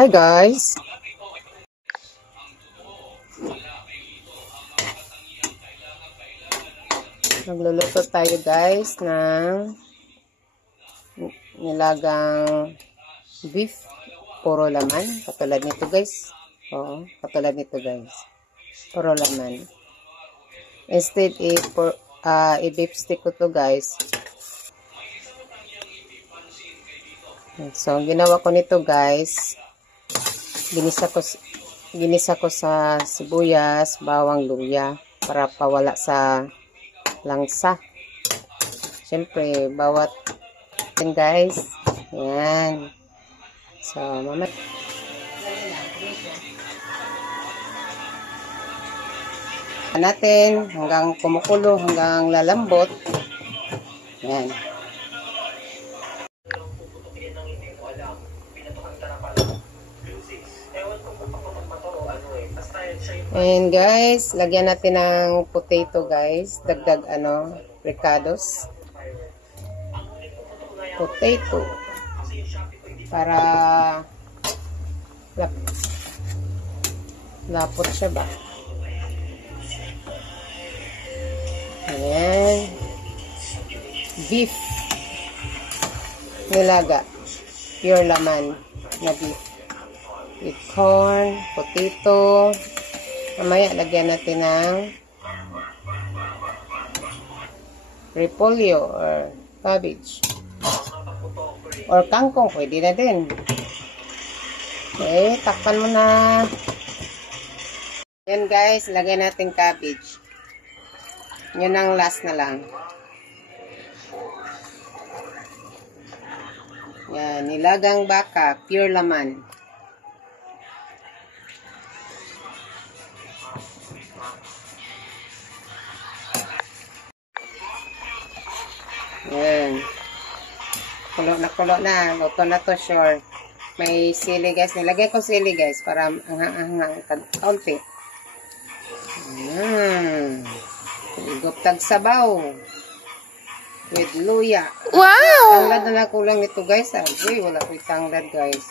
Hi guys! Magluluto tayo guys ng nilagang beef, puro laman. Katulad nito guys. Oo, katulad nito guys. Puro laman. Instead, i-beef stick ko to guys. So, ginawa ko nito guys. Ginisa ko sa sibuyas, bawang, luya para pawala sa langsa. Siyempre, bawat din guys. Yan. So, mamaya. Natin hanggang kumukulo, hanggang lalambot. Yan. And guys, lagyan natin ng potato guys. Dagdag ricados. Potato. Para lapot siya ba? Ayan. Beef. Nilaga. Pure laman na beef. With corn, potato. Mamaya, lagyan natin ng repolyo or cabbage. Or kangkong, pwede na din. Okay, takpan mo na. Yan guys, lagyan natin cabbage. Yun ang last na lang. Yan, nilagang baka, pure laman. Yan. Kulo na. Luto na to, sure. May sili guys. Nilagay ko sili guys para anghang-anghang kaunti. Igop-tag sabaw. With luya. Wow! Tanglad na kulang nito guys. Uy, wala ko tanglad guys.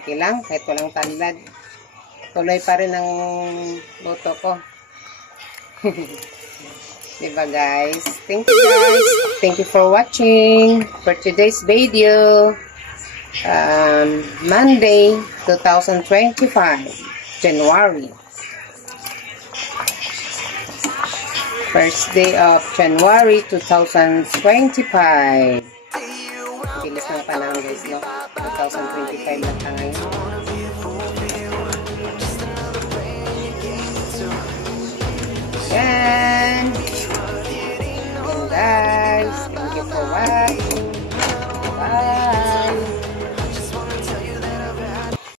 Okay lang. Kahit walang tanglad. Tuloy pa rin ang luto ko. Diba guys? Thank you guys. Thank you for watching for today's video. Monday 2025 January. First day of January 2025. Bilis ng panahon guys, no? 2025 na tayo.